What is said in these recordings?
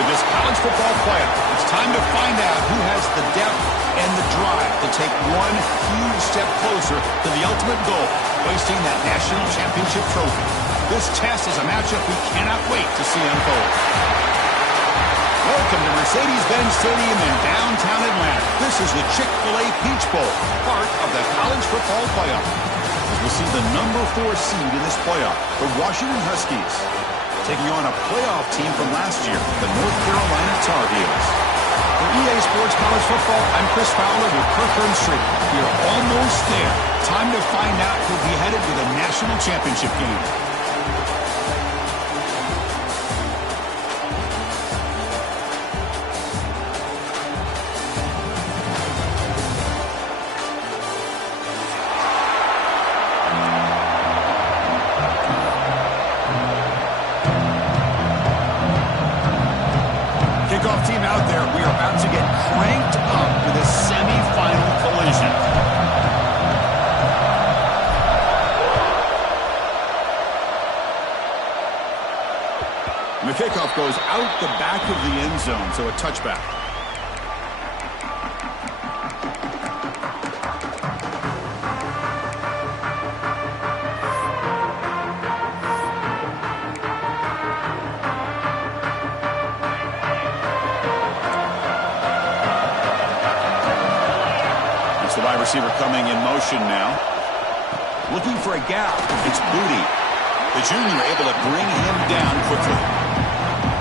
of this college football playoff. It's time to find out who has the depth and the drive to take one huge step closer to the ultimate goal, hoisting that national championship trophy. This test is a matchup we cannot wait to see unfold. Welcome to Mercedes-Benz Stadium in downtown Atlanta. This is the Chick-fil-A Peach Bowl, part of the college football playoff. As we see the number 4 seed in this playoff, the Washington Huskies, taking on a playoff team from last year, the North Carolina Tar Heels. For EA Sports College Football, I'm Chris Fowler with Kirk Herbstreit. We are almost there. Time to find out who'll be headed to the national championship game. Kickoff team out there. We are about to get cranked up for this semi-final collision. And the kickoff goes out the back of the end zone, so a touchback. The wide receiver coming in motion now. Looking for a gap. It's Booty. The junior able to bring him down quickly.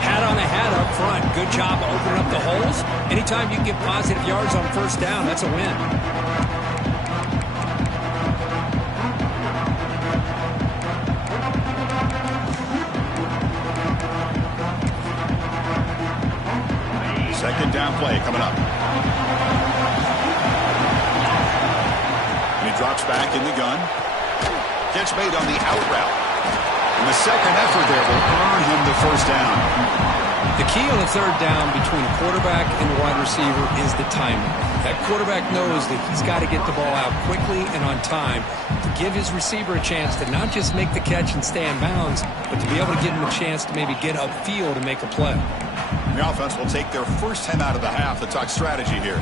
Hat on a hat up front. Good job opening up the holes. Anytime you can get positive yards on first down, that's a win. Second down play coming up. Drops back in the gun. Catch made on the out route. And the second effort there will earn him the first down. The key on the third down between a quarterback and a wide receiver is the timing. That quarterback knows that he's got to get the ball out quickly and on time to give his receiver a chance to not just make the catch and stay in bounds, but to be able to give him a chance to maybe get upfield and make a play. The offense will take their first 10 out of the half to talk strategy here.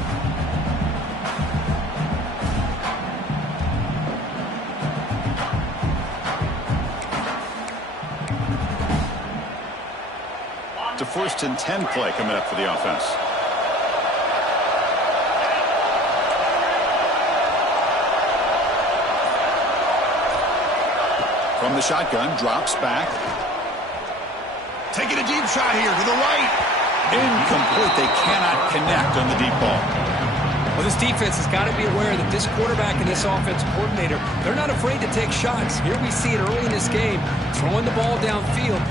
To first and 10 play coming up for the offense. From the shotgun, drops back. Taking a deep shot here to the right. Incomplete. They cannot connect on the deep ball. Well, this defense has got to be aware that this quarterback and this offensive coordinator, they're not afraid to take shots. Here we see it early in this game, throwing the ball downfield.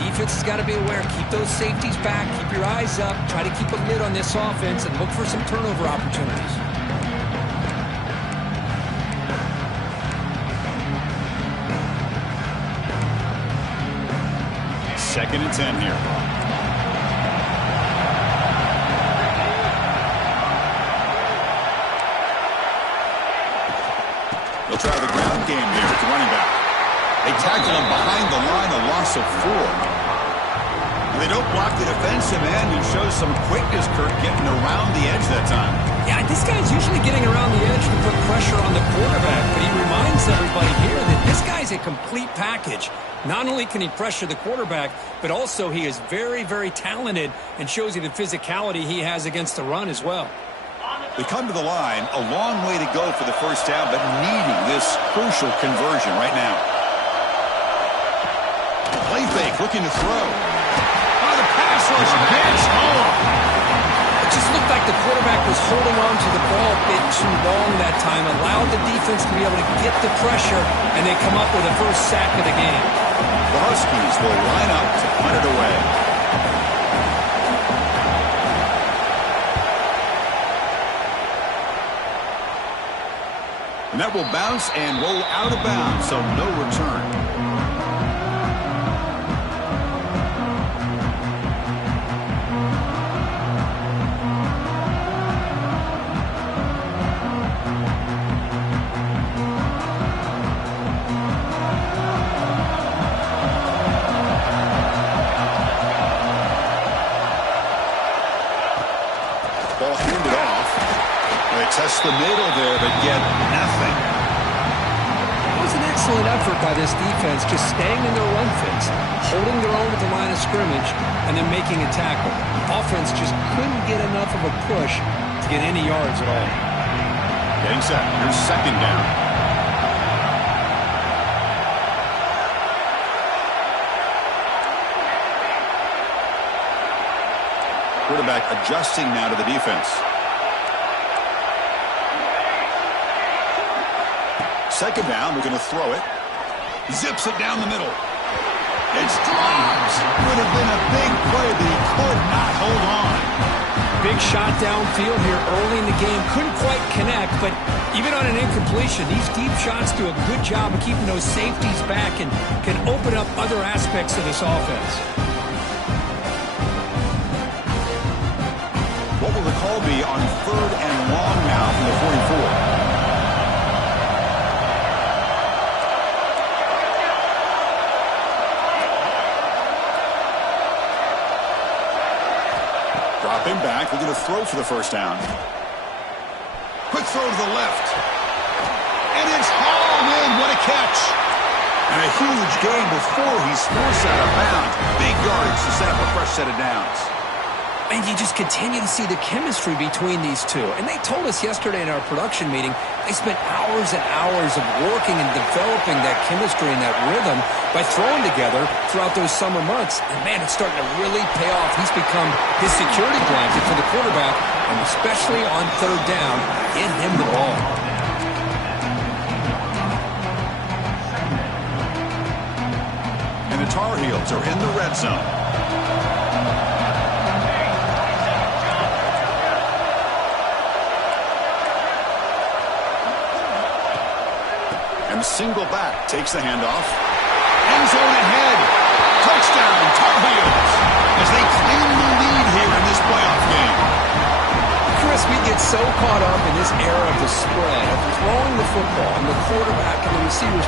Defense has got to be aware. Keep those safeties back. Keep your eyes up. Try to keep a lid on this offense and look for some turnover opportunities. Second and 10 here. They'll try the ground game there at the running back. They tackle him behind the line, a loss of 4. They don't block the defensive end. He shows some quickness, Kirk, getting around the edge that time. Yeah, this guy's usually getting around the edge to put pressure on the quarterback, but he reminds everybody here that this guy's a complete package. Not only can he pressure the quarterback, but also he is very, very talented and shows you the physicality he has against the run as well. They come to the line, a long way to go for the first down, but needing this crucial conversion right now. Play fake, looking to throw. Oh, the pass rush gets home. It just looked like the quarterback was holding on to the ball a bit too long that time, allowed the defense to be able to get the pressure, and they come up with the first sack of the game. The Huskies will line up to punt it away. And that will bounce and roll out of bounds, so no return. they'll hand it off. They test the middle there, but get nothing. It was an excellent effort by this defense, just staying in their run fits, holding their own at the line of scrimmage, and then making a tackle. Offense just couldn't get enough of a push to get any yards at all. Getting set. Here's second down. Quarterback adjusting now to the defense. Second down, we're going to throw it. Zips it down the middle. It's dropped. Would have been a big play, but he could not hold on. Big shot downfield here early in the game. Couldn't quite connect, but even on an incompletion, these deep shots do a good job of keeping those safeties back and can open up other aspects of this offense. What will the call be on third and long now from the 44? Dropping back, we're going to throw for the first down. Quick throw to the left. And it's hauled in. What a catch. And a huge gain before he's forced out of bounds. Big yardage to set up a fresh set of downs. And you just continue to see the chemistry between these two. And they told us yesterday in our production meeting, they spent hours and hours of working and developing that chemistry and that rhythm by throwing together throughout those summer months. And, man, it's starting to really pay off. He's become his security blanket for the quarterback, and especially on third down, get him the ball. And the Tar Heels are in the red zone. And single back takes the handoff. End zone ahead. Touchdown, Tar Heels, as they claim the lead here in this playoff game. Chris, we get so caught up in this era of the spread, of throwing the football and the quarterback and the receivers.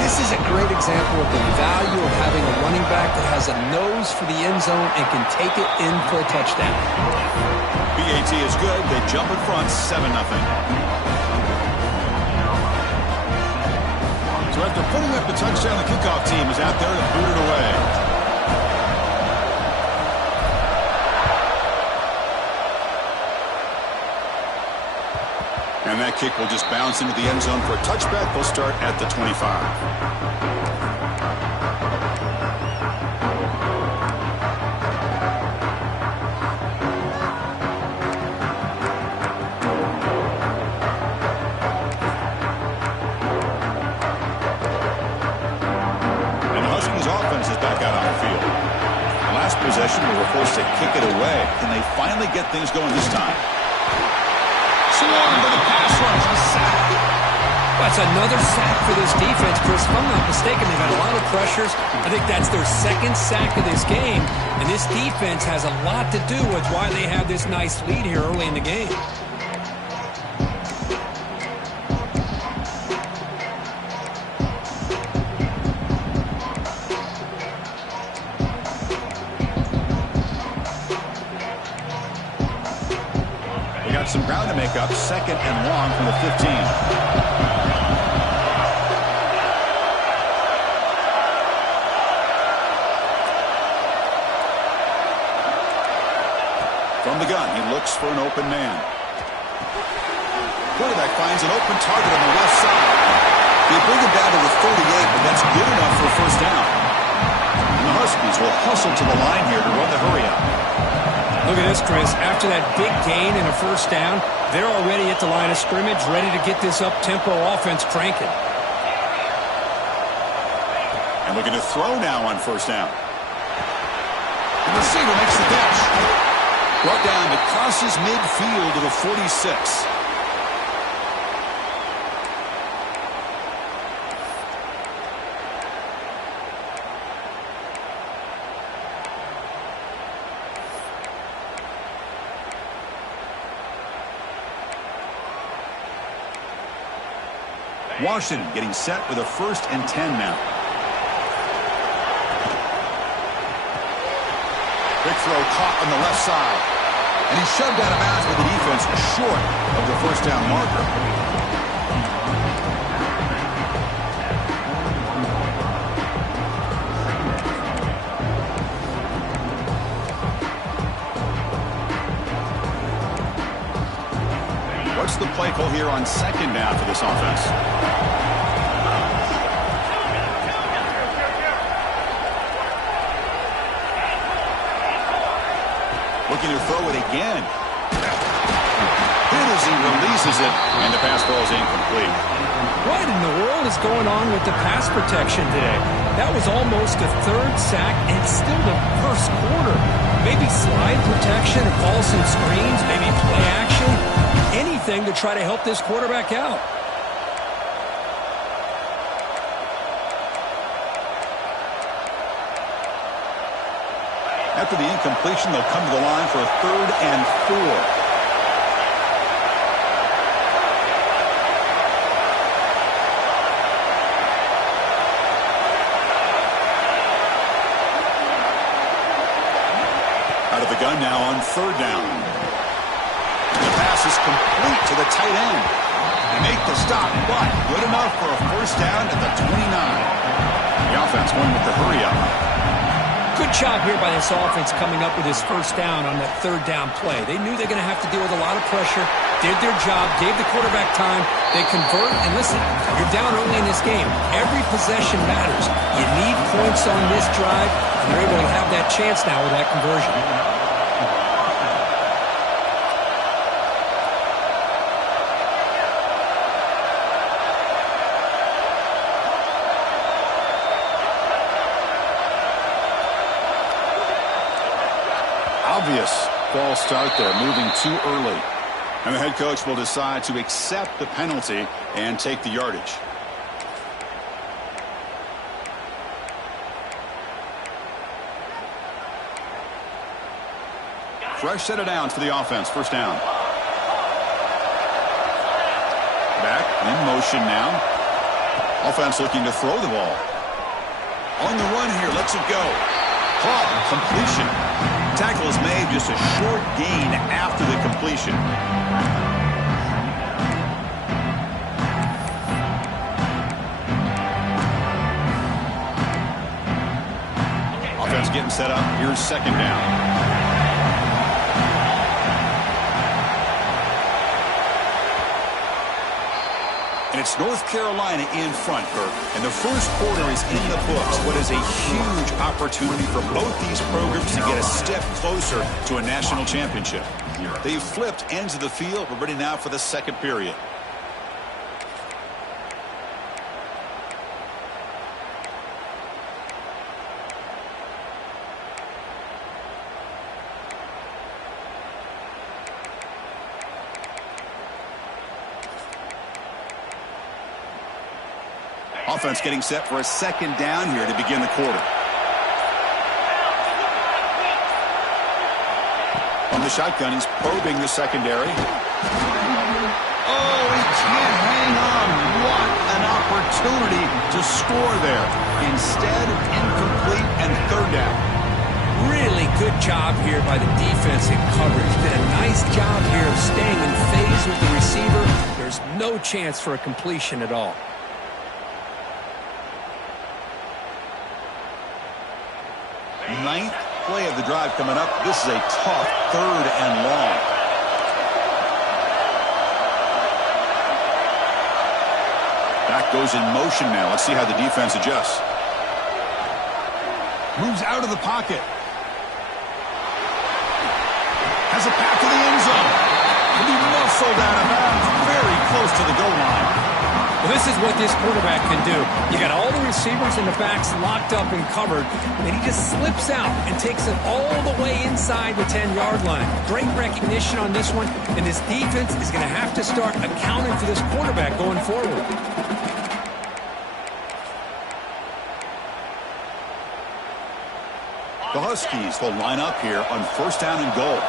This is a great example of the value of having a running back that has a nose for the end zone and can take it in for a touchdown. BAT is good. They jump in front 7-0. So after putting up the touchdown, the kickoff team is out there to boot it away. And that kick will just bounce into the end zone for a touchback. They'll start at the 25. Possession, they were forced to kick it away. Can they finally get things going this time? Swarmed by the pass rush, a sack. That's another sack for this defense, Chris. If I'm not mistaken, they've had a lot of pressures. I think that's their second sack of this game. And this defense has a lot to do with why they have this nice lead here early in the game. Some ground to make up, second and long from the 15. From the gun, he looks for an open man. Quarterback finds an open target on the left side. They bring him down to the 38, but that's good enough for a first down. And the Huskies will hustle to the line here to run the hurry up. Look at this, Chris. After that big gain and a first down, they're already at the line of scrimmage, ready to get this up-tempo offense cranking. And looking to throw now on first down. The receiver makes the catch. Brought down to crosses midfield to the 46. Washington getting set with a 1st and 10 now. Quick throw caught on the left side. And he shoved out of bounds with the defense short of the first down marker. What's the play call here on second down for this offense? Looking to throw it again. Hit as he releases it, and the pass ball is incomplete. What in the world is going on with the pass protection today? That was almost a third sack, and it's still the first quarter. Maybe slide protection or call some screens, maybe play action. Anything to try to help this quarterback out. After the incompletion, they'll come to the line for a 3rd and 4. Out of the gun now on 3rd down. The pass is complete to the tight end. They make the stop, but good enough for a first down at the 29. The offense going with the hurry up. Good job here by this offense coming up with his first down on that 3rd down play. They knew they're going to have to deal with a lot of pressure, did their job, gave the quarterback time. They convert, and listen, you're down early in this game. Every possession matters. You need points on this drive, and they're able to have that chance now with that conversion. Obvious false start there, moving too early. And the head coach will decide to accept the penalty and take the yardage. Fresh set of downs for the offense. First down. Back in motion now. Offense looking to throw the ball. On the run here, lets it go. Caught, completion. Tackle is made, just a short gain after the completion. Offense getting set up. Here's 2nd down. And it's North Carolina in front, Kirk. And the first quarter is in the books. What is a huge opportunity for both these programs to get a step closer to a national championship. They've flipped ends of the field. We're ready now for the second period. Offense getting set for a 2nd down here to begin the quarter. From the shotgun, he's probing the secondary. Oh, he can't hang on. What an opportunity to score there. Instead, incomplete and 3rd down. Really good job here by the defense in coverage. Did a nice job here of staying in phase with the receiver. There's no chance for a completion at all. Ninth play of the drive coming up. This is a tough 3rd and long. Back goes in motion now. Let's see how the defense adjusts. Moves out of the pocket. Has a path to the end zone. Can be muscled out of bounds. Very close to the goal line. Well, this is what this quarterback can do. You got all the receivers and the backs locked up and covered, and he just slips out and takes it all the way inside the 10-yard line. Great recognition on this one, and this defense is going to have to start accounting for this quarterback going forward. The Huskies will line up here on 1st down and goal.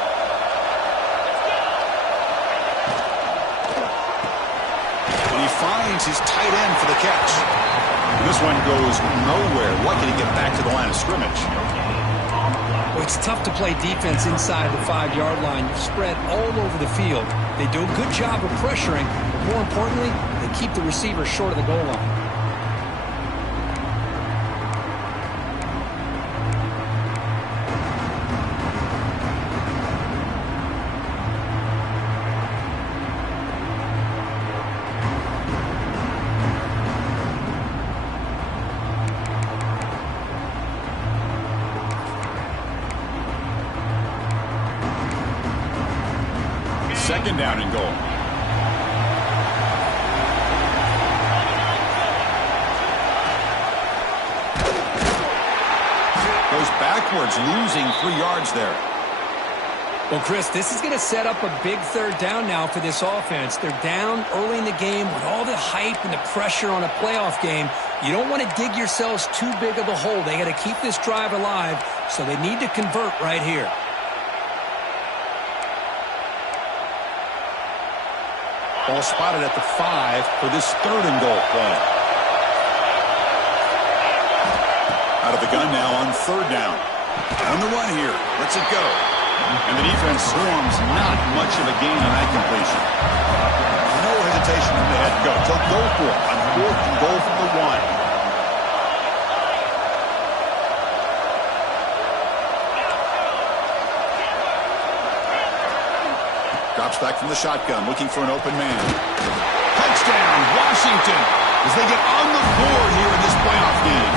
Finds his tight end for the catch. This one goes nowhere. Lucky to get back to the line of scrimmage. Well, It's tough to play defense inside the 5-yard line. You're spread all over the field. They do a good job of pressuring, but more importantly, they keep the receiver short of the goal line. Second down and goal. Goes backwards, losing 3 yards there. Well, Chris, this is going to set up a big third down now for this offense. They're down early in the game with all the hype and the pressure on a playoff game. You don't want to dig yourselves too big of a hole. They got to keep this drive alive, so they need to convert right here. Ball spotted at the 5 for this third and goal play. Out of the gun now on third down. On the run here. Lets it go. And the defense swarms. Not much of a gain on that completion. No hesitation from the head coach. He'll go for it on fourth and goal from the 1. Drops back from the shotgun, looking for an open man. Touchdown, Washington, as they get on the board here in this playoff game.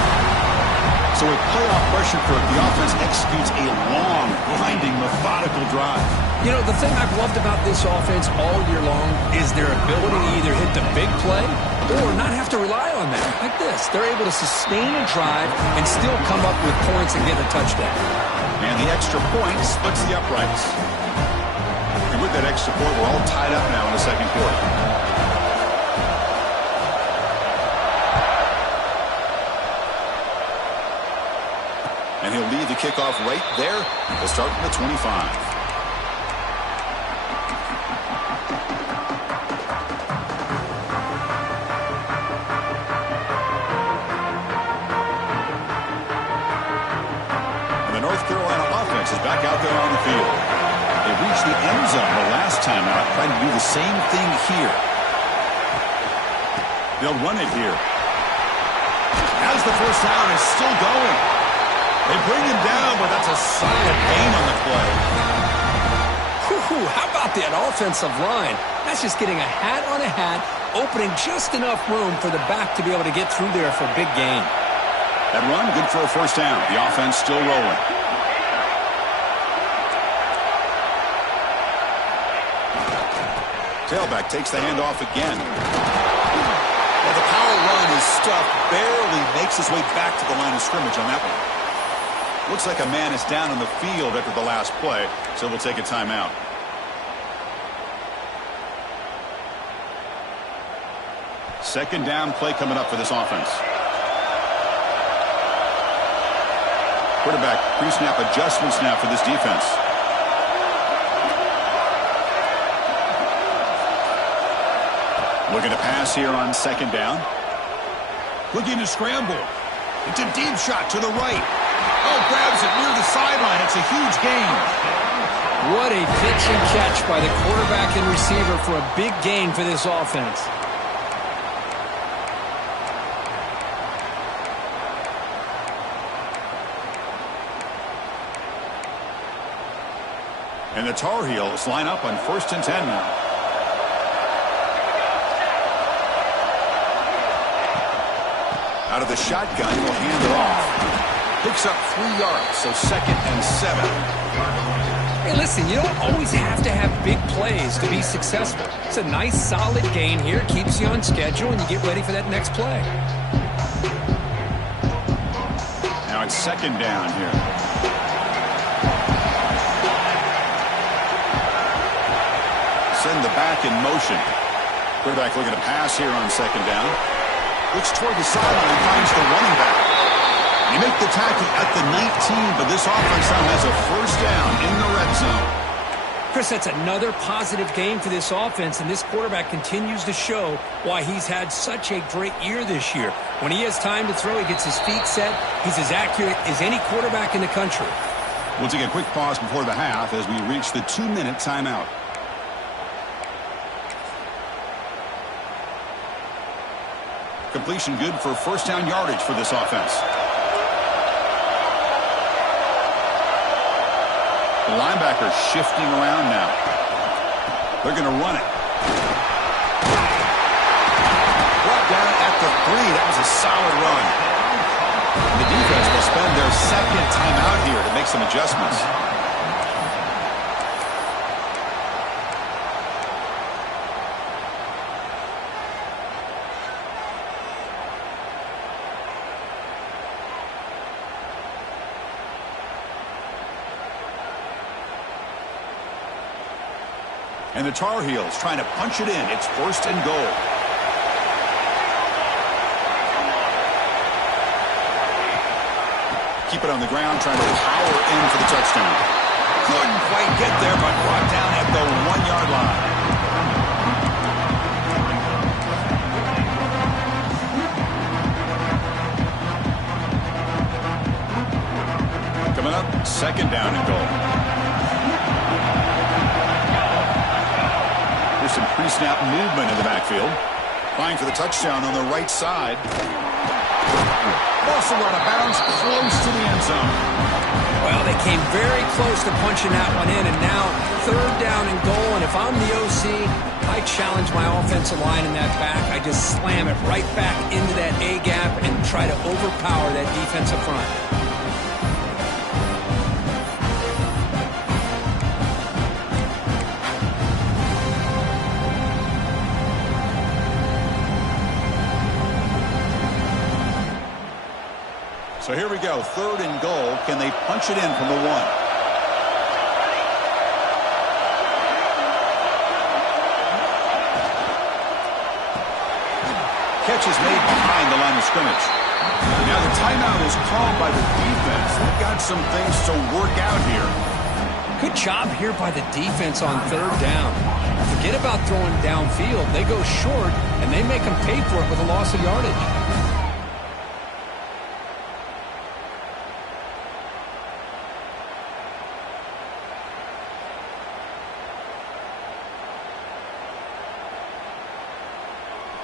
So with playoff pressure for it, the offense executes a long, grinding, methodical drive. You know, the thing I've loved about this offense all year long is their ability to either hit the big play or not have to rely on that. Like this, they're able to sustain a drive and still come up with points and get a touchdown. And the extra point splits the uprights. And with that extra point, we're all tied up now in the second quarter. And he'll leave the kickoff right there. We'll start from the 25. And the North Carolina offense is back out there on the field. They reached the end zone the last time out, trying to do the same thing here. They'll run it here. As the first down is still going. They bring him down, but that's a solid gain on the play. Whew, how about that offensive line? That's just getting a hat on a hat, opening just enough room for the back to be able to get through there for a big gain. That run, good for a first down. The offense still rolling. Tailback takes the handoff again. Well, the power run is stuffed, barely makes his way back to the line of scrimmage on that one. Looks like a man is down on the field after the last play, so we'll take a timeout. Second down play coming up for this offense. Quarterback pre-snap adjustments now for this defense. Looking to pass here on second down. Looking to scramble. It's a deep shot to the right. Oh, grabs it near the sideline. It's a huge gain. What a pitch and catch by the quarterback and receiver for a big gain for this offense. And the Tar Heels line up on 1st and 10 now. Out of the shotgun, he'll hand it off. Picks up 3 yards, so 2nd and 7. Hey, listen, you don't always have to have big plays to be successful. It's a nice, solid gain here. Keeps you on schedule, and you get ready for that next play. Now it's 2nd down here. Send the back in motion. Quarterback looking to pass here on 2nd down. Looks toward the sideline and finds the running back. They make the tackle at the 19, but this offense now has a first down in the red zone. Chris, that's another positive game for this offense, and this quarterback continues to show why he's had such a great year this year. When he has time to throw, he gets his feet set. He's as accurate as any quarterback in the country. We'll take a quick pause before the half as we reach the 2-minute timeout. Completion good for first down yardage for this offense. The linebacker shifting around now. They're going to run it. Brought down at the 3. That was a solid run. The defense will spend their second timeout here to make some adjustments. And the Tar Heels trying to punch it in. It's first and goal. Keep it on the ground, trying to power in for the touchdown. Couldn't quite get there, but brought down at the 1-yard line. Coming up, second down and goal. There's some pre-snap movement in the backfield. Vying for the touchdown on the right side. Also out of bounds, close to the end zone. Well, they came very close to punching that one in, and now third down and goal. And if I'm the OC, I challenge my offensive line in that back. I just slam it right back into that A-gap and try to overpower that defensive front. So here we go, third and goal. Can they punch it in from the 1? Catch is made behind the line of scrimmage. Now the timeout is called by the defense. They've got some things to work out here. Good job here by the defense on third down. Forget about throwing downfield. They go short, and they make them pay for it with a loss of yardage.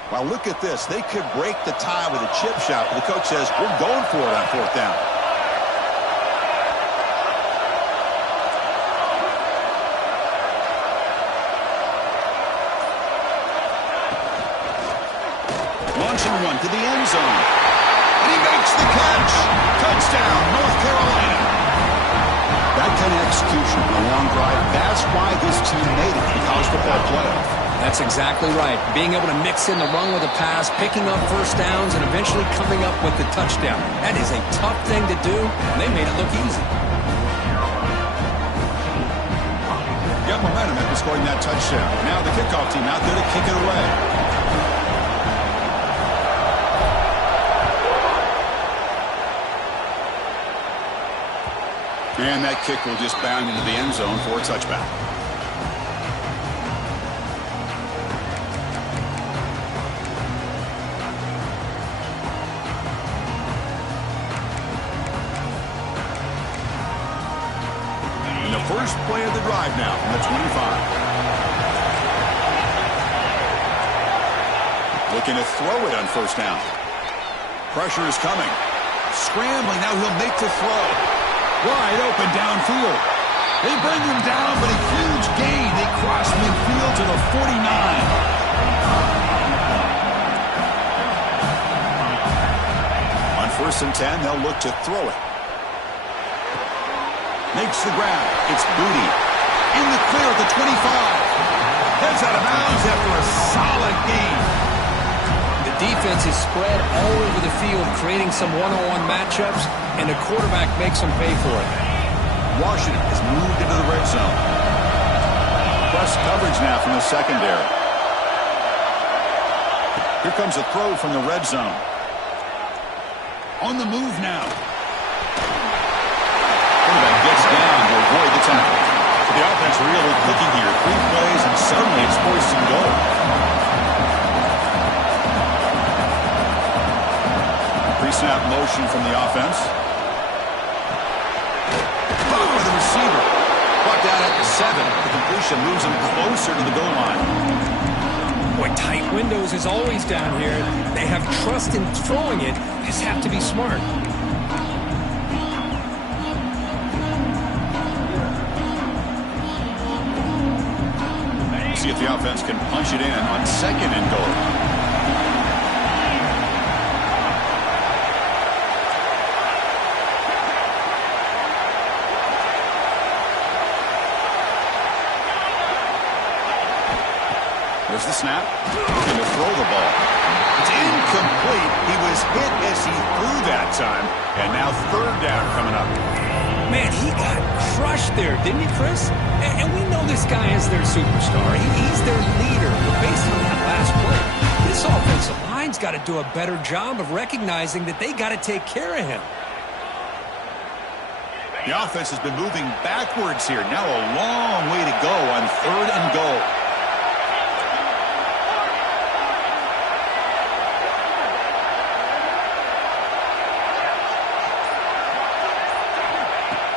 Well, look at this. They could break the tie with a chip shot, but the coach says, we're going for it on fourth down. Launching one to the end zone. And he makes the catch. Touchdown, North Carolina. That kind of execution on a long drive, that's why this team made it in the college football playoff. That's exactly right. Being able to mix in the run with a pass, picking up first downs, and eventually coming up with the touchdown. That is a tough thing to do, and they made it look easy. Got momentum after scoring that touchdown. Now the kickoff team out there to kick it away. And that kick will just bound into the end zone for a touchback. First play of the drive now from the 25. Looking to throw it on first down. Pressure is coming. Scrambling, now he'll make the throw. Wide open downfield. They bring him down, but a huge gain. They cross midfield to the 49. On first and 10, they'll look to throw it. Makes the grab. It's Booty. In the clear at the 25. Heads out of bounds after a solid gain. The defense is spread all over the field, creating some one-on-one matchups, and the quarterback makes them pay for it. Washington has moved into the red zone. Press coverage now from the secondary. Here comes a throw from the red zone. On the move now. Quarterback gets down to avoid the tackle. The offense really clicking here. 3 plays, and suddenly it's first and goal. Pre-snap motion from the offense. Oh, the 7. The completion moves him closer to the goal line. Boy, tight windows is always down here. They have trust in throwing it. Just have to be smart. See if the offense can punch it in on 2nd and goal. There's the snap. Looking to throw the ball. It's incomplete. He was hit as he threw that time. And now 3rd down coming up. Man, he got crushed there, didn't he, Chris? And we know this guy is their superstar. He's their leader. But based on that last play, this offensive line's got to do a better job of recognizing that they got to take care of him. The offense has been moving backwards here. Now a long way to go on 3rd and goal.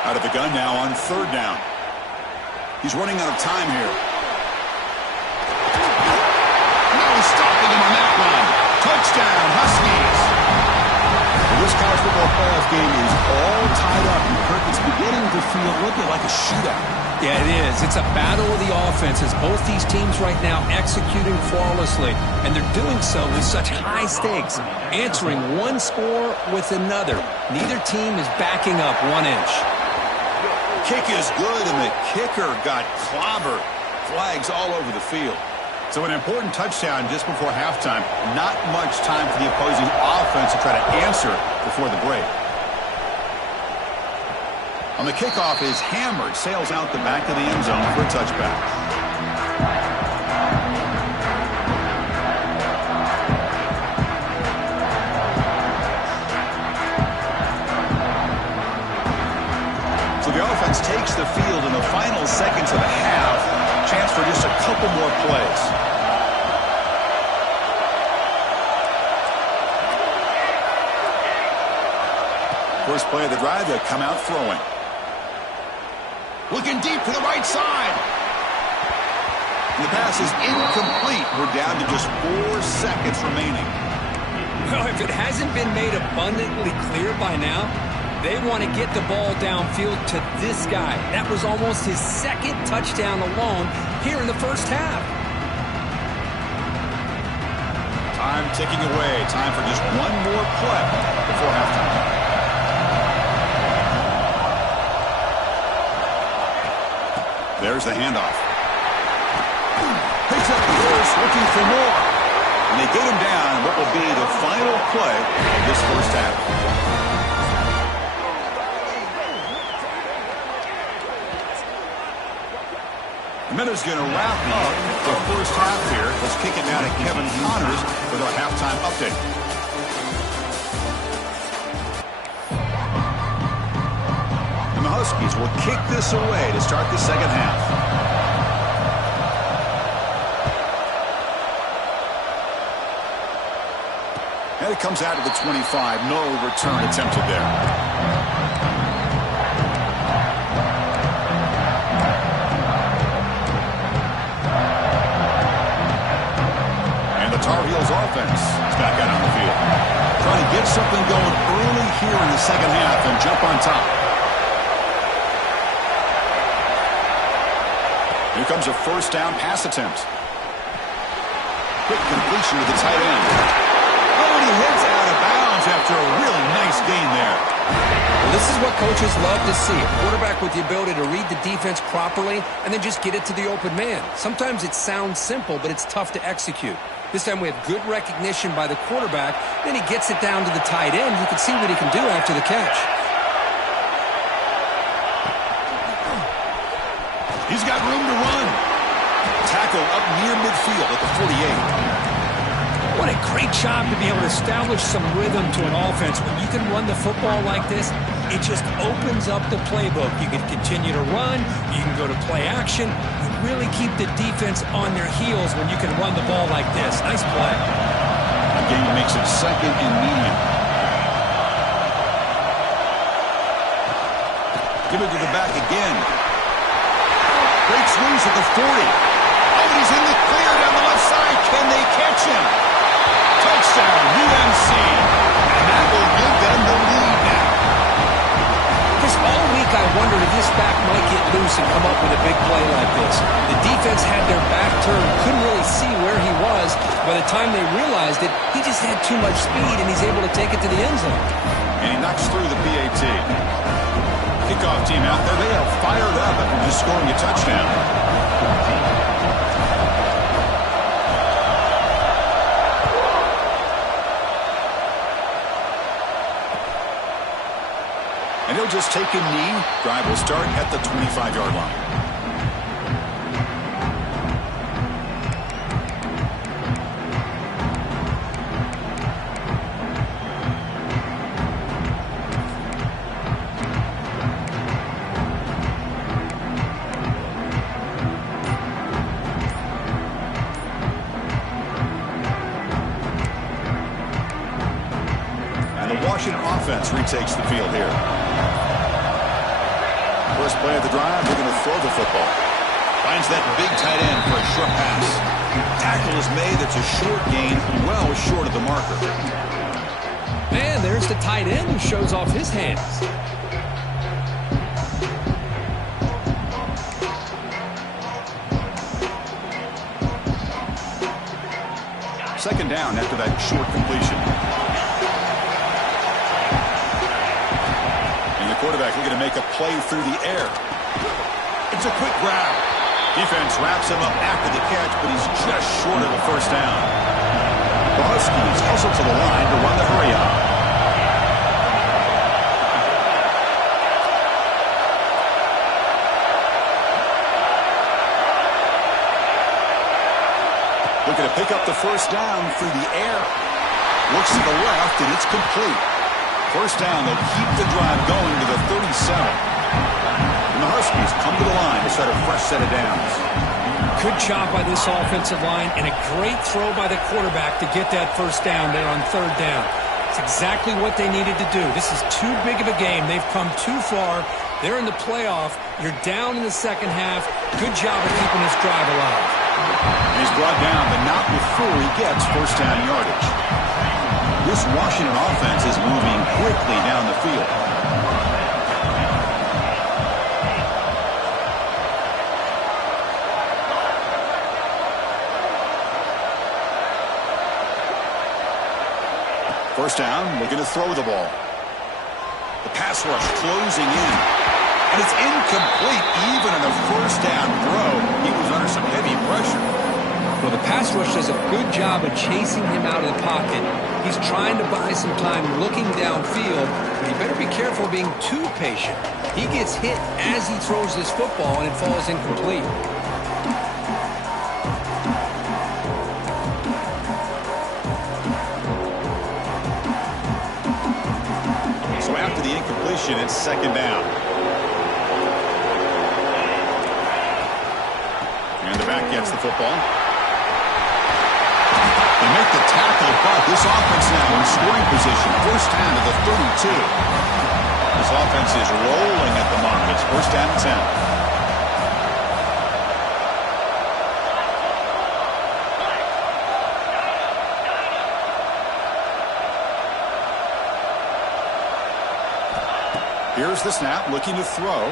Out of the gun now on 3rd down. He's running out of time here. No stopping him on that run. Touchdown, Huskies. Well, this college football playoff game is all tied up. And Kirk, it's beginning to feel a little bit like a shootout. Yeah, it is. It's a battle of the offenses. Both these teams right now executing flawlessly. And they're doing so with such high stakes. Answering one score with another. Neither team is backing up 1 inch. Kick is good, and the kicker got clobbered. Flags all over the field. So an important touchdown just before halftime. Not much time for the opposing offense to try to answer before the break. On the kickoff is hammered. Sails out the back of the end zone for a touchback. The offense takes the field in the final seconds of the half. Chance for just a couple more plays. First play of the drive, they come out throwing. Looking deep to the right side. And the pass is incomplete. We're down to just 4 seconds remaining. Well, if it hasn't been made abundantly clear by now, they want to get the ball downfield to this guy. That was almost his 2nd touchdown alone here in the first half. Time ticking away. Time for just one more play before halftime. There's the handoff. Picks up the first, looking for more. And they get him down what will be the final play of this first half. Minute's going to wrap up the first half here. Let's kick it down to Kevin Connors with our halftime update. And the Huskies will kick this away to start the second half. And it comes out to the 25. No return attempted there. Tar Heels offense is back out on the field. Trying to get something going early here in the second half and jump on top. Here comes a first down pass attempt. Quick completion to the tight end. Oh, and he heads out of bounds after a really nice gain there. Well, this is what coaches love to see. A quarterback with the ability to read the defense properly and then just get it to the open man. Sometimes it sounds simple, but it's tough to execute. This time we have good recognition by the quarterback. Then he gets it down to the tight end. You can see what he can do after the catch. He's got room to run. Tackle up near midfield at the 48. What a great job to be able to establish some rhythm to an offense. When you can run the football like this, it just opens up the playbook. You can continue to run. You can go to play action. Really keep the defense on their heels when you can run the ball like this. Nice play. Again, makes it 2nd and medium. Give it to the back again. He's at the 40. Oh, he's in the clear down the left side. Can they catch him? Touchdown, UNC. And that will give them the lead now. Chris, all week I wondered if this back might get loose and come up with a big play like this. The defense had their back turned, couldn't really see where he was. By the time they realized it, he just had too much speed, and he's able to take it to the end zone. And he knocks through the PAT. Kickoff team out there. They are fired up after just scoring a touchdown. And he'll just take a knee. Drive will start at the 25-yard line. And the Washington offense retakes the field here. First play of the drive, they're going to throw the football. Finds that big tight end for a short pass. Tackle is made. That's a short gain, well short of the marker. And there's the tight end who shows off his hands. Second down after that short completion. Quarterback looking to make a play through the air. It's a quick grab. Defense wraps him up after the catch, but he's just short of a first down. The Huskies hustle to the line to run the hurry up. Looking to pick up the first down through the air. Looks to the left, and it's complete. First down, they'll keep the drive going to the 37. And the Huskies come to the line to start a fresh set of downs. Good job by this offensive line, and a great throw by the quarterback to get that first down there on third down. It's exactly what they needed to do. This is too big of a game. They've come too far. They're in the playoff. You're down in the second half. Good job of keeping this drive alive. He's brought down, but not before he gets first down yardage. This Washington offense is moving quickly down the field. First down, looking to throw the ball. The pass rush closing in. And it's incomplete even on a first down throw. He was under some heavy pressure. Well, the pass rush does a good job of chasing him out of the pocket. He's trying to buy some time looking downfield, but he better be careful being too patient. He gets hit as he throws this football, and it falls incomplete. So after the incompletion, it's second down. And the back gets the football. They make the tackle, but this offense now in scoring position. First down to the 32. This offense is rolling at the mark. It's first down and 10. Here's the snap, looking to throw.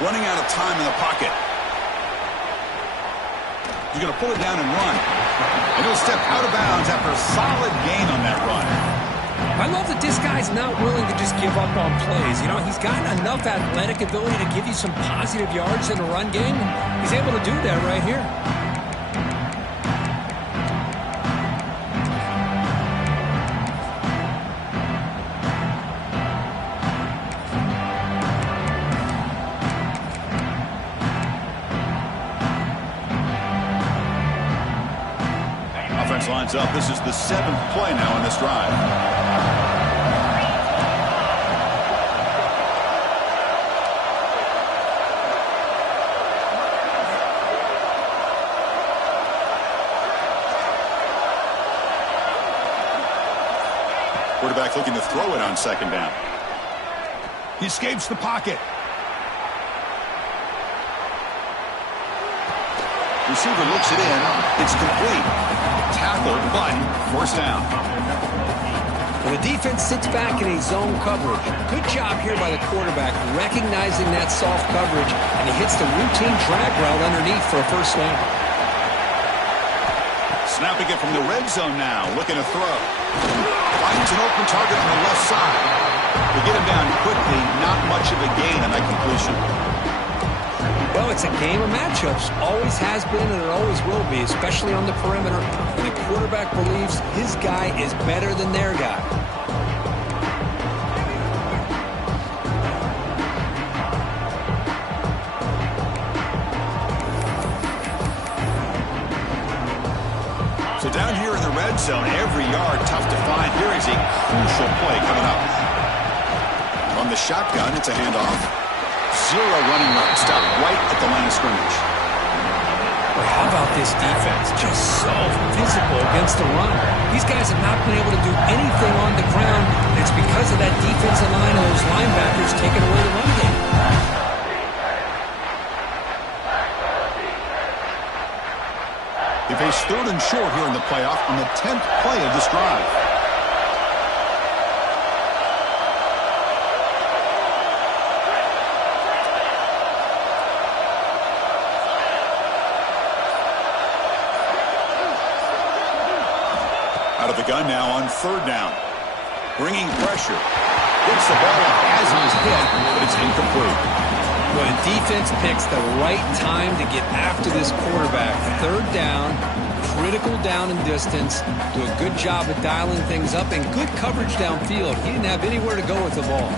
Running out of time in the pocket. He's going to pull it down and run. And he'll step out of bounds after a solid gain on that run. I love that this guy's not willing to just give up on plays. You know, he's got enough athletic ability to give you some positive yards in a run game. He's able to do that right here. Lines up. This is the 7th play now on this drive. Quarterback looking to throw it on second down. He escapes the pocket. Receiver looks it in. It's complete. Tackled, but first down. Well, the defense sits back in a zone coverage. Good job here by the quarterback recognizing that soft coverage, and he hits the routine drag route underneath for a first down. Snapping it from the red zone now, looking to throw. Finds an open target on the left side. They get him down quickly, not much of a gain on that completion. Well, it's a game of matchups. Always has been and it always will be, especially on the perimeter. And the quarterback believes his guy is better than their guy. So down here in the red zone, every yard tough to find. Here is a crucial play coming up. On the shotgun, it's a handoff. Zero running room. Stop right at the line of scrimmage. Well, how about this defense? Just so physical against the run. These guys have not been able to do anything on the ground. It's because of that defensive line and those linebackers taking away the run game. They face third and short here in the playoff on the 10th play of this drive. Out of the gun now on third down. Bringing pressure. Gets the ball up as he was hit, but it's incomplete. Well, the defense picks the right time to get after this quarterback. Third down, critical down and distance. Do a good job of dialing things up and good coverage downfield. He didn't have anywhere to go with the ball.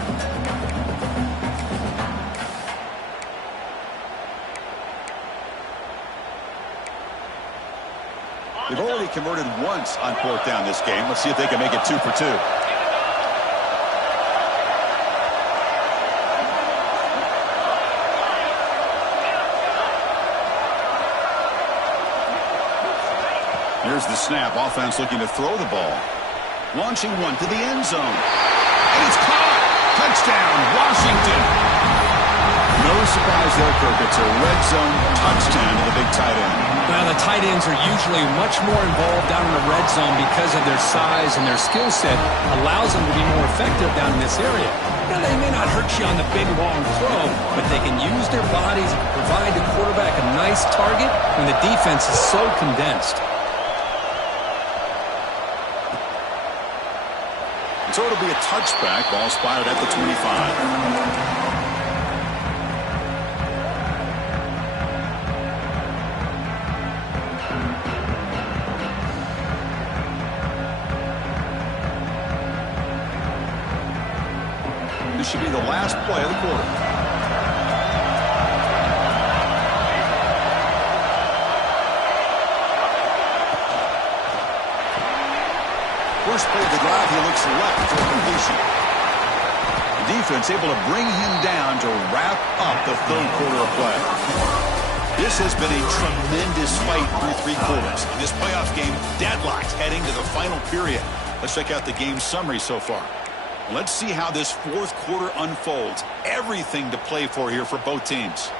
They've already converted once on fourth down this game. Let's see if they can make it 2 for 2. Here's the snap. Offense looking to throw the ball. Launching one to the end zone. And it's caught. Touchdown, Washington. No surprise there, Kirk. It's a red zone touchdown to the big tight end. Well, the tight ends are usually much more involved down in the red zone because of their size and their skill set allows them to be more effective down in this area. Now, they may not hurt you on the big, long throw, but they can use their bodies to provide the quarterback a nice target when the defense is so condensed. So it'll be a touchback. Ball spotted at the 25. This should be the last play of the quarter. First play of the drive, he looks left for a completion. The defense able to bring him down to wrap up the third quarter of play. This has been a tremendous fight through 3 quarters. In this playoff game, deadlocked heading to the final period. Let's check out the game summary so far. Let's see how this fourth quarter unfolds. Everything to play for here for both teams.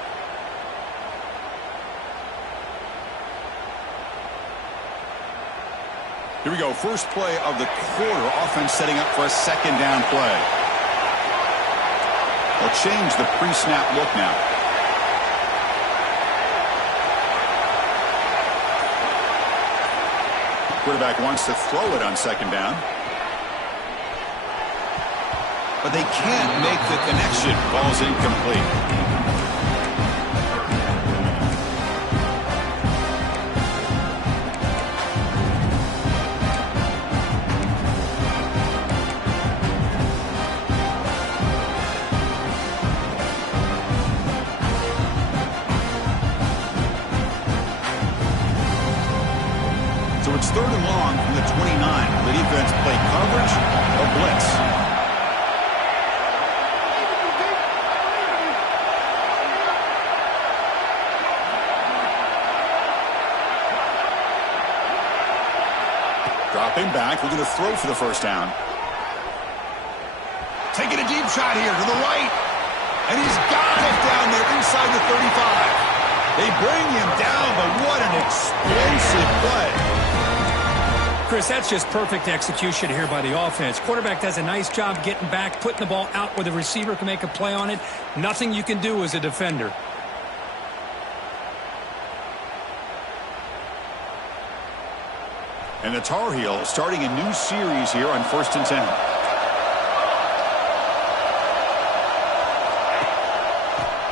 Here we go. First play of the quarter. Offense setting up for a second down play. They'll change the pre-snap look now. Quarterback wants to throw it on second down. But they can't make the connection. Ball's incomplete. So it's third and long from the 29. The defense play coverage or blitz. Dropping back, looking to throw for the first down. Taking a deep shot here to the right. And he's got it down there inside the 35. They bring him down, but what an explosive play. Chris, that's just perfect execution here by the offense. Quarterback does a nice job getting back, putting the ball out where the receiver can make a play on it. Nothing you can do as a defender. And the Tar Heels starting a new series here on 1st and 10.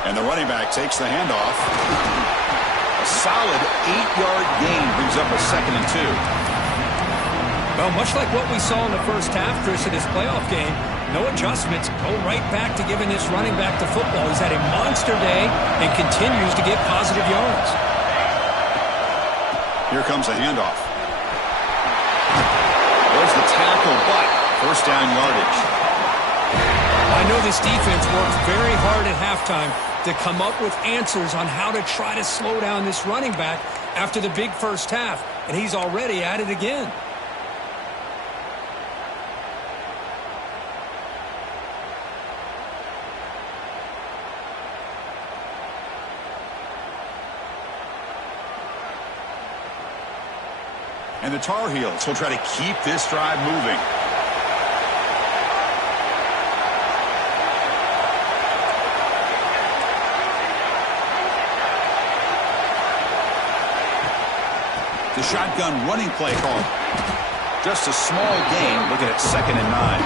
And the running back takes the handoff. A solid 8-yard gain brings up a 2nd and 2. Well, much like what we saw in the first half, Chris, in this playoff game, no adjustments, go right back to giving this running back to football. He's had a monster day and continues to get positive yards. Here comes a handoff. There's the tackle, but 1st down yardage. I know this defense worked very hard at halftime to come up with answers on how to try to slow down this running back after the big first half, and he's already at it again. And the Tar Heels will try to keep this drive moving. The shotgun running play call. Just a small gain. Looking at 2nd and 9.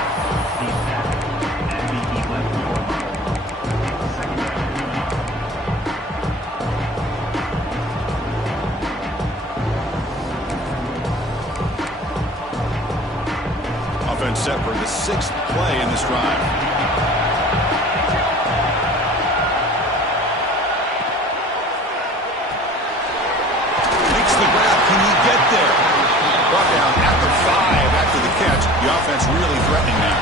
Offense set for the 6th play in this drive. Makes the grab. Can he get there? Brought down at the 5 after the catch. The offense really threatening now.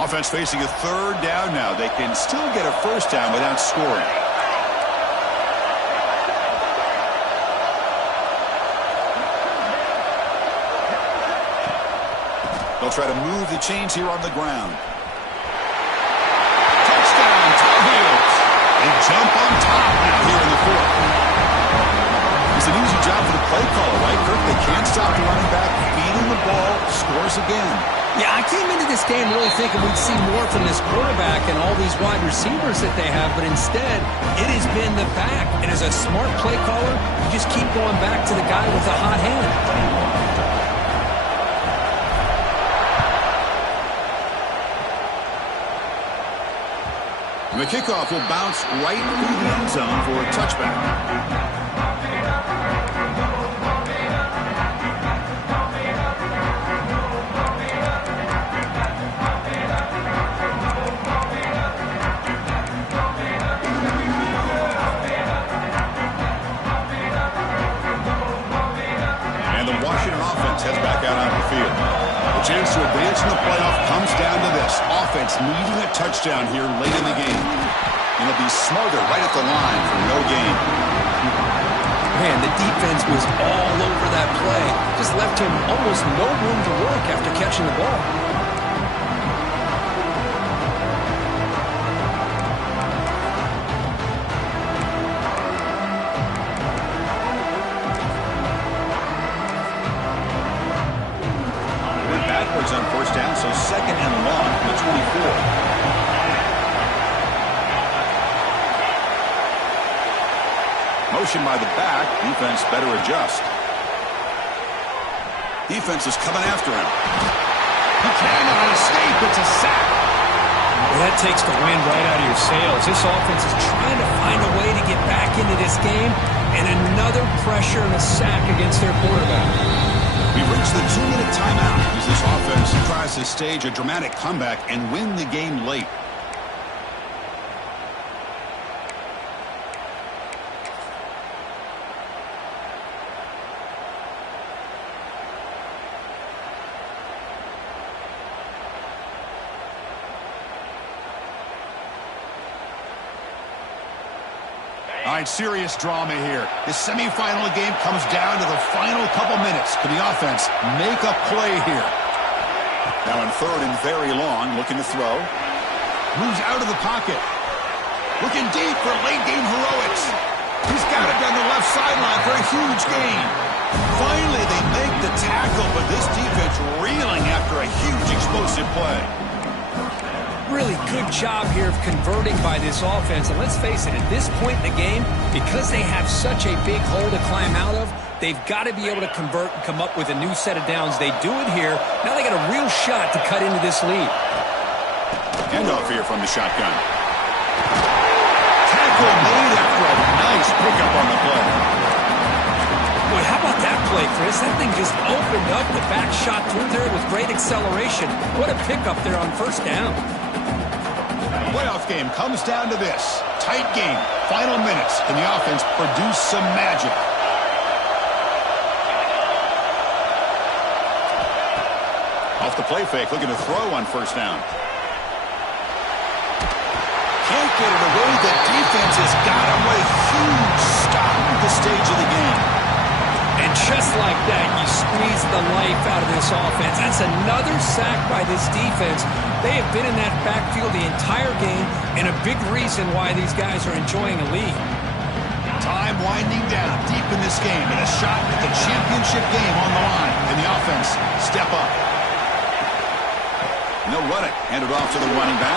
Offense facing a 3rd down now. They can still get a 1st down without scoring. They'll try to move the chains here on the ground. Touchdown, Tar Heels. They jump on top now here in the 4th. It's an easy job for the play caller, right, Kirk? They can't stop the running back, feeding the ball, scores again. Yeah, I came into this game really thinking we'd see more from this quarterback and all these wide receivers that they have, but instead, it has been the back. And as a smart play caller, you just keep going back to the guy with the hot hand. And the kickoff will bounce right through the end zone for a touchback. Heads back out on the field. The chance to advance in the playoff comes down to this. Offense needing a touchdown here late in the game. And it'll be smarter right at the line for no gain. Man, the defense was all over that play. Just left him almost no room to work after catching the ball. On 1st down, so 2nd and long from the 24. Motion by the back. Defense better adjust. Defense is coming after him. He cannot escape. It's a sack. Well, that takes the wind right out of your sails. This offense is trying to find a way to get back into this game, and another pressure and a sack against their quarterback. We've reached the 2-minute timeout as this offense tries to stage a dramatic comeback and win the game late. right, serious drama here. The semifinal game comes down to the final couple minutes. Can the offense make a play here? Now in third and very long, looking to throw. Moves out of the pocket. Looking deep for late game heroics. He's got it down the left sideline for a huge gain. Finally, they make the tackle, but this defense reeling after a huge explosive play. Really good job here of converting by this offense. And let's face it, at this point in the game, because they have such a big hole to climb out of, they've got to be able to convert and come up with a new set of downs. They do it here. Now they got a real shot to cut into this lead. Handoff here from the shotgun. Tackle made after a nice pickup on the play. Boy, how about that play, Chris? That thing just opened up. The back shot through there with great acceleration. What a pickup there on first down. Playoff game comes down to this. Tight game. Final minutes. Can the offense produce some magic? Off the play fake. Looking to throw on first down. Can't get it away. The defense has got him with a huge stop at the stage of the game. And just like that, you squeeze the life out of this offense. That's another sack by this defense. They have been in that backfield the entire game, and a big reason why these guys are enjoying a lead. Time winding down deep in this game, and a shot at the championship game on the line. And the offense step up. No running. Hand it off to the running back.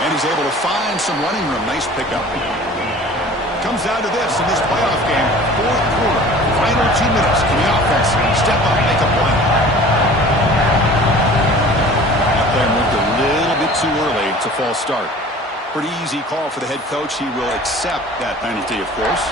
And he's able to find some running room. Nice pickup. Comes down to this in this playoff game. Fourth quarter. Final 2 minutes. Can the offense step up and make a play? That play moved a little bit too early. It's a false start. Pretty easy call for the head coach. He will accept that penalty, of course.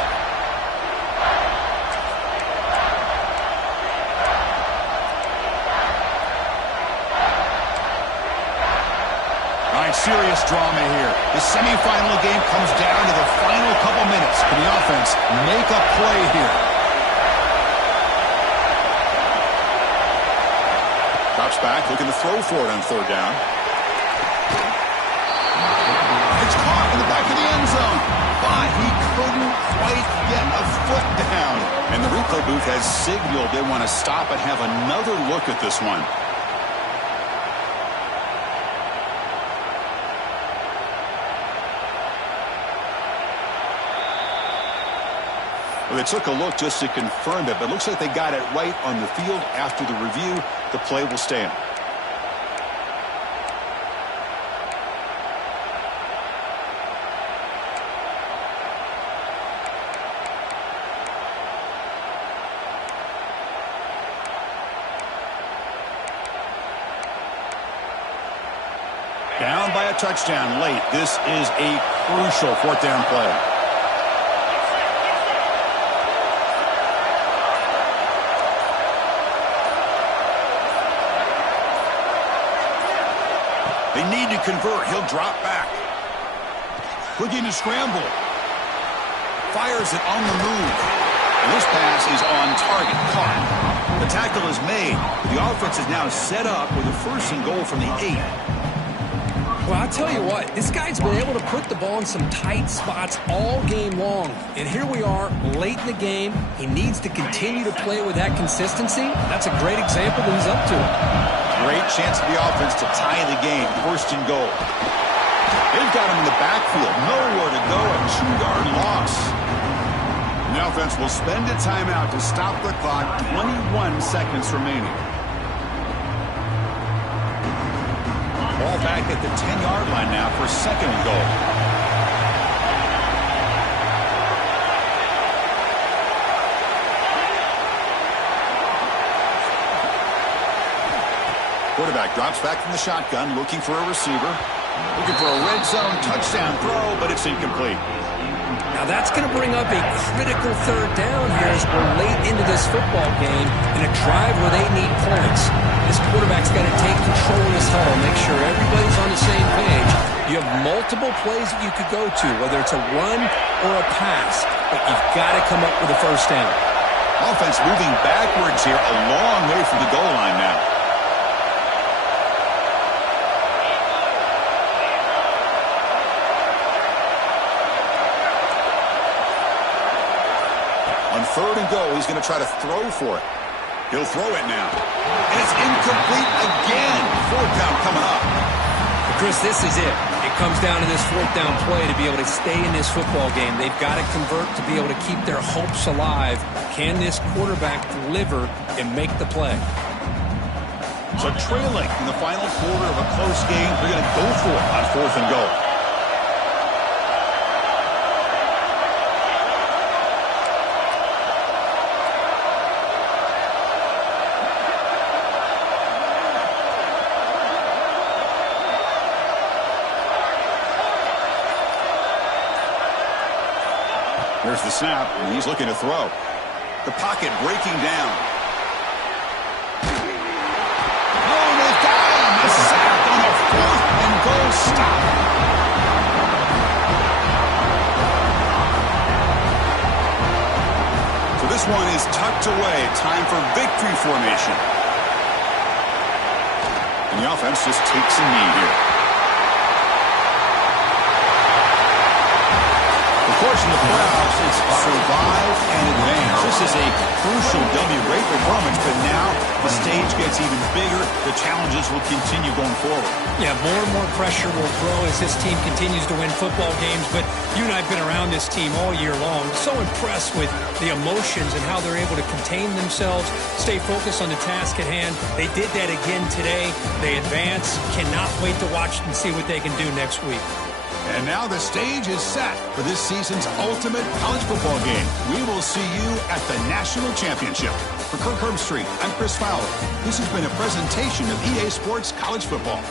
Serious drama here. The semifinal game comes down to the final couple minutes. Can the offense make a play here? Drops back, looking to throw for it on third down. It's caught in the back of the end zone, but he couldn't quite get a foot down. And the replay booth has signaled they want to stop and have another look at this one. Well, they took a look just to confirm it, but it looks like they got it right on the field. After the review, the play will stand. Down by a touchdown late. This is a crucial fourth down play. They need to convert. He'll drop back. Looking to scramble. Fires it on the move. And this pass is on target. Caught. The tackle is made. The offense is now set up with a first and goal from the 8. Well, I'll tell you what, this guy's been able to put the ball in some tight spots all game long. And here we are, late in the game. He needs to continue to play with that consistency. That's a great example that he's up to. Great chance for the offense to tie the game. First and goal. They've got him in the backfield. Nowhere to go. A 2-yard loss. And the offense will spend a timeout to stop the clock. 21 seconds remaining. Ball back at the 10-yard line now for second and goal. Quarterback drops back from the shotgun, looking for a receiver. Looking for a red zone touchdown throw, but it's incomplete. Now that's going to bring up a critical third down here as we're late into this football game in a drive where they need points. This quarterback's got to take control of this huddle, make sure everybody's on the same page. You have multiple plays that you could go to, whether it's a run or a pass, but you've got to come up with a first down. Offense moving backwards here, a long way from the goal line now. third and go. He's going to try to throw for it. He'll throw it now. And it's incomplete again. Fourth down coming up. But Chris, this is it. It comes down to this fourth down play to be able to stay in this football game. They've got to convert to be able to keep their hopes alive. Can this quarterback deliver and make the play? So trailing in the final quarter of a close game, they're going to go for it on fourth and goal. Here's the snap, and he's looking to throw. The pocket breaking down. Oh, they've got him! A sack on a fourth and goal stop. So this one is tucked away. Time for victory formation. And the offense just takes a knee here. Of course, in the playoffs, it's survive and advance. This is a crucial W. Great performance, but now the stage gets even bigger. The challenges will continue going forward. Yeah, more and more pressure will grow as this team continues to win football games. But you and I have been around this team all year long. So impressed with the emotions and how they're able to contain themselves, stay focused on the task at hand. They did that again today. They advance. Cannot wait to watch and see what they can do next week. And now the stage is set for this season's ultimate college football game. We will see you at the National Championship. For Kirk Herbstreit, I'm Chris Fowler. This has been a presentation of EA Sports College Football.